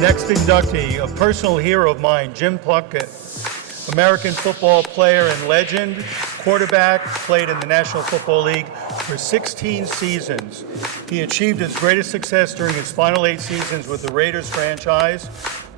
next inductee, a personal hero of mine, Jim Plunkett, American football player and legend, quarterback, played in the National Football League for 16 seasons. He achieved his greatest success during his final 8 seasons with the Raiders franchise,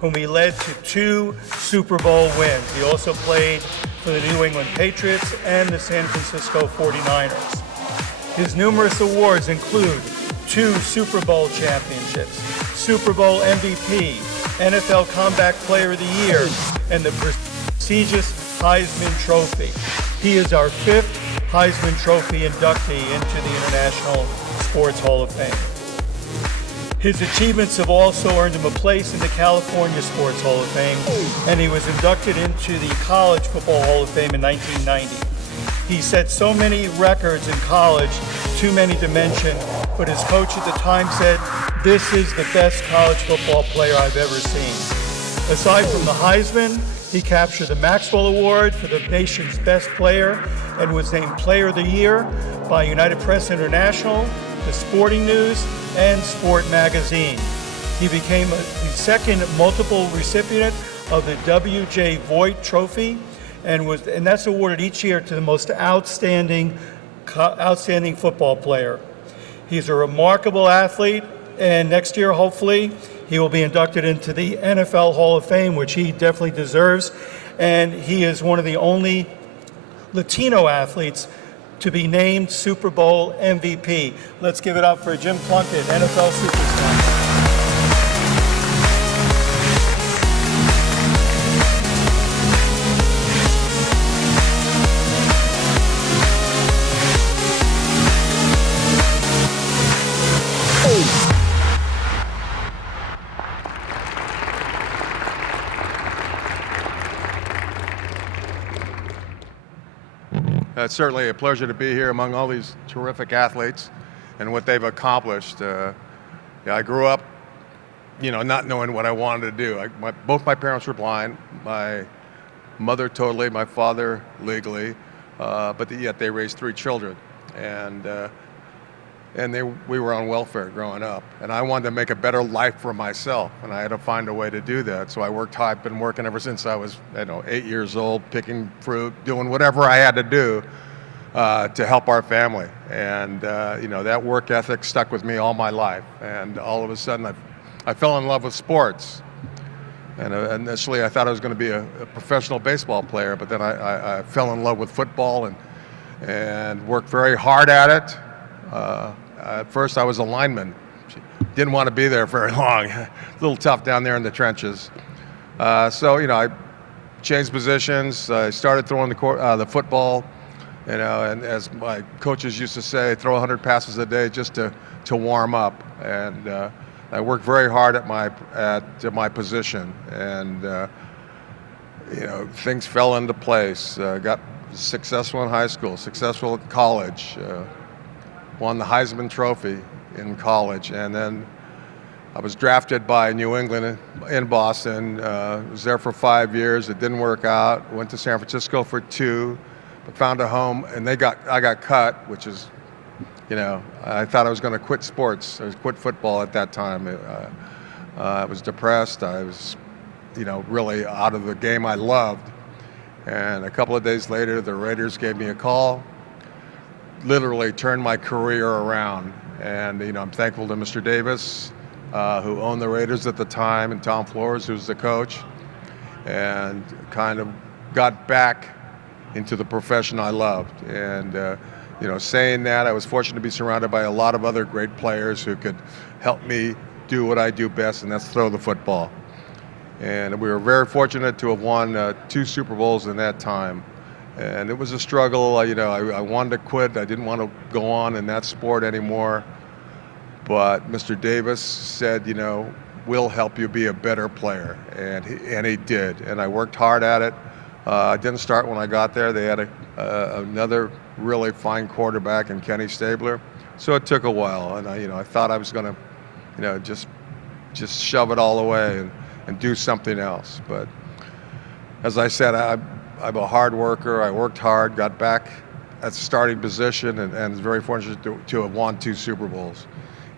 whom he led to 2 Super Bowl wins. He also played for the New England Patriots and the San Francisco 49ers. His numerous awards include 2 Super Bowl championships, Super Bowl MVP, NFL Comeback Player of the Year, and the prestigious Heisman Trophy. He is our 5th Heisman Trophy inductee into the International Sports Hall of Fame. His achievements have also earned him a place in the California Sports Hall of Fame, and he was inducted into the College Football Hall of Fame in 1990. He set so many records in college, too many to mention, but his coach at the time said, "This is the best college football player I've ever seen." Aside from the Heisman, he captured the Maxwell Award for the nation's best player and was named Player of the Year by United Press International, the Sporting News, and Sport Magazine. He became the second multiple recipient of the W.J. Voigt Trophy, and that's awarded each year to the most outstanding football player. He's a remarkable athlete, and next year, hopefully, he will be inducted into the NFL Hall of Fame, which he definitely deserves. And he is one of the only Latino athletes to be named Super Bowl MVP. Let's give it up for Jim Plunkett, NFL superstar. It's certainly a pleasure to be here among all these terrific athletes and what they've accomplished. I grew up, not knowing what I wanted to do. Both my parents were blind. My mother totally, my father legally, but yet they raised 3 children, and we were on welfare growing up. And I wanted to make a better life for myself, and I had to find a way to do that. So I worked hard. I've been working ever since I was 8 years old, picking fruit, doing whatever I had to do to help our family. And that work ethic stuck with me all my life. And all of a sudden I fell in love with sports. And initially I thought I was going to be a professional baseball player, but then I fell in love with football and worked very hard at it. At first I was a lineman. Didn't want to be there very long. A little tough down there in the trenches. So I changed positions. I started throwing the football, and as my coaches used to say, throw 100 passes a day just to warm up. And I worked very hard at my position, and things fell into place. Got successful in high school, successful at college. Won the Heisman Trophy in college, and then I was drafted by New England in Boston. Was there for 5 years. It didn't work out. Went to San Francisco for 2, but found a home, and I got cut, which is, I thought I was going to quit sports. I quit football at that time. I was depressed. I was, really out of the game I loved. And a couple of days later, the Raiders gave me a call. Literally turned my career around, and I'm thankful to Mr. Davis, who owned the Raiders at the time, and Tom Flores, who was the coach, and kind of got back into the profession I loved. And saying that, I was fortunate to be surrounded by a lot of other great players who could help me do what I do best, and that's throw the football. And we were very fortunate to have won 2 Super Bowls in that time. And it was a struggle. I wanted to quit. I didn't want to go on in that sport anymore. But Mr. Davis said, we'll help you be a better player. And he did. And I worked hard at it. I didn't start when I got there. They had another really fine quarterback in Kenny Stabler. So it took a while. And I thought I was going to, just shove it all away and do something else. But as I said, I'm a hard worker. I worked hard, got back at the starting position, and was very fortunate to have won 2 Super Bowls.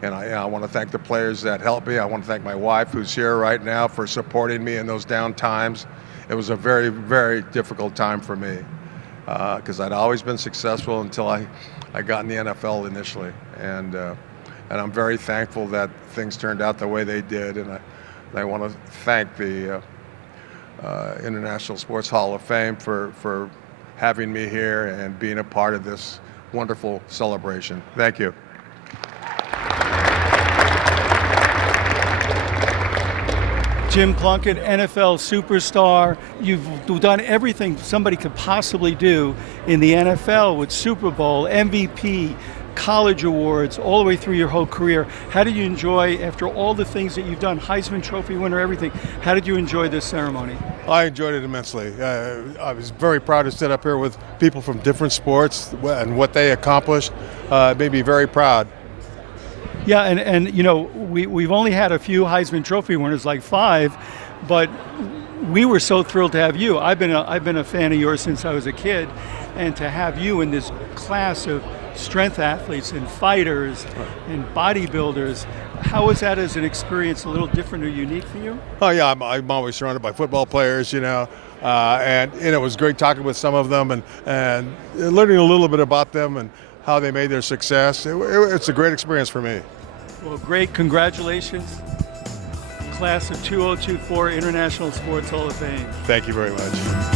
And I want to thank the players that helped me. I want to thank my wife, who's here right now, for supporting me in those down times. It was a very, very difficult time for me because I'd always been successful until I got in the NFL initially. And I'm very thankful that things turned out the way they did. And I want to thank the International Sports Hall of Fame for having me here and being a part of this wonderful celebration. Thank you. Jim Plunkett, NFL superstar. You've done everything somebody could possibly do in the NFL with Super Bowl, MVP, college awards, all the way through your whole career. How did you enjoy, after all the things that you've done, Heisman Trophy winner, everything, how did you enjoy this ceremony? I enjoyed it immensely. I was very proud to sit up here with people from different sports and what they accomplished. It made me very proud. Yeah, and you know, we've only had a few Heisman Trophy winners, like 5, but we were so thrilled to have you. I've been a fan of yours since I was a kid, and to have you in this class of strength athletes and fighters and bodybuilders, how was that as an experience? A little different or unique for you? Oh yeah, I'm always surrounded by football players, and it was great talking with some of them and learning a little bit about them and how they made their success. It's a great experience for me. Well, great. Congratulations. Class of 2024 International Sports Hall of Fame. Thank you very much.